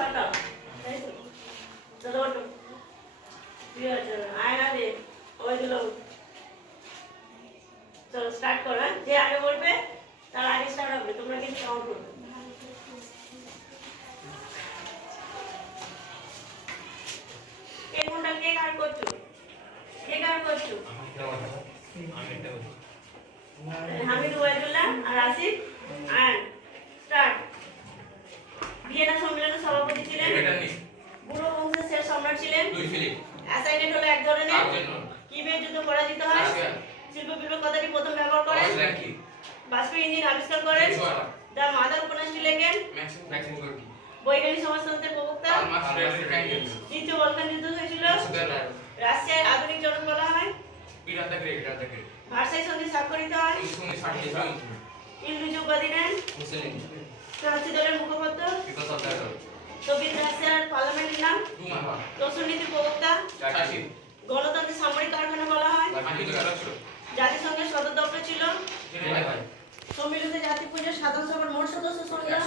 সাটা তাই তো চলো ওঠো ঠিক আছে আয়না দে ওইগুলো চলো স্টার্ট করো হ্যাঁ? যে আগে বলবে তার আগে স্টার্ট হবে তোমরা কিন্তু কাউন্ট করবে কোনটা কে কার করছো কে কার করছো হামিদ ওয়াইদুল্লাহ আর আসিফ আর স্টার্ট ভিয়েনা সম্মেলনের সভাপতি ছিলেন বুড়ো বংশের শেষ সম্রাট ছিলেন অ্যাসাইনেট হলো এক ধরনের কিভাবে যুদ্ধ পরাজিত হয় শিল্প বিপ্লব কথাটি প্রথম ব্যবহার করেন বাষ্প ইঞ্জিন আবিষ্কার করেন দা মাদার উপন্যাসটি লেখেন বৈজ্ঞানিক সমাজতন্ত্রের প্রবক্তা দ্বিতীয় বলকান যুদ্ধ হয়েছিল রাশিয়ার আধুনিক জনক বলা হয় ভার্সাই সন্ধি স্বাক্ষরিত হয় ইংরেজি উপাধি নেন ফ্রান্সি দলের মুখপাত্র সোভিয়েত রাশিয়ার পার্লামেন্টের নাম দর্শনীতির প্রবক্তা গণতন্ত্রের সামরিক কারখানা বলা হয় জাতিসংঘের সদর দপ্তর ছিল সম্মিলিত জাতিপুঞ্জের সাধারণ সভার মোট সদস্য সংখ্যা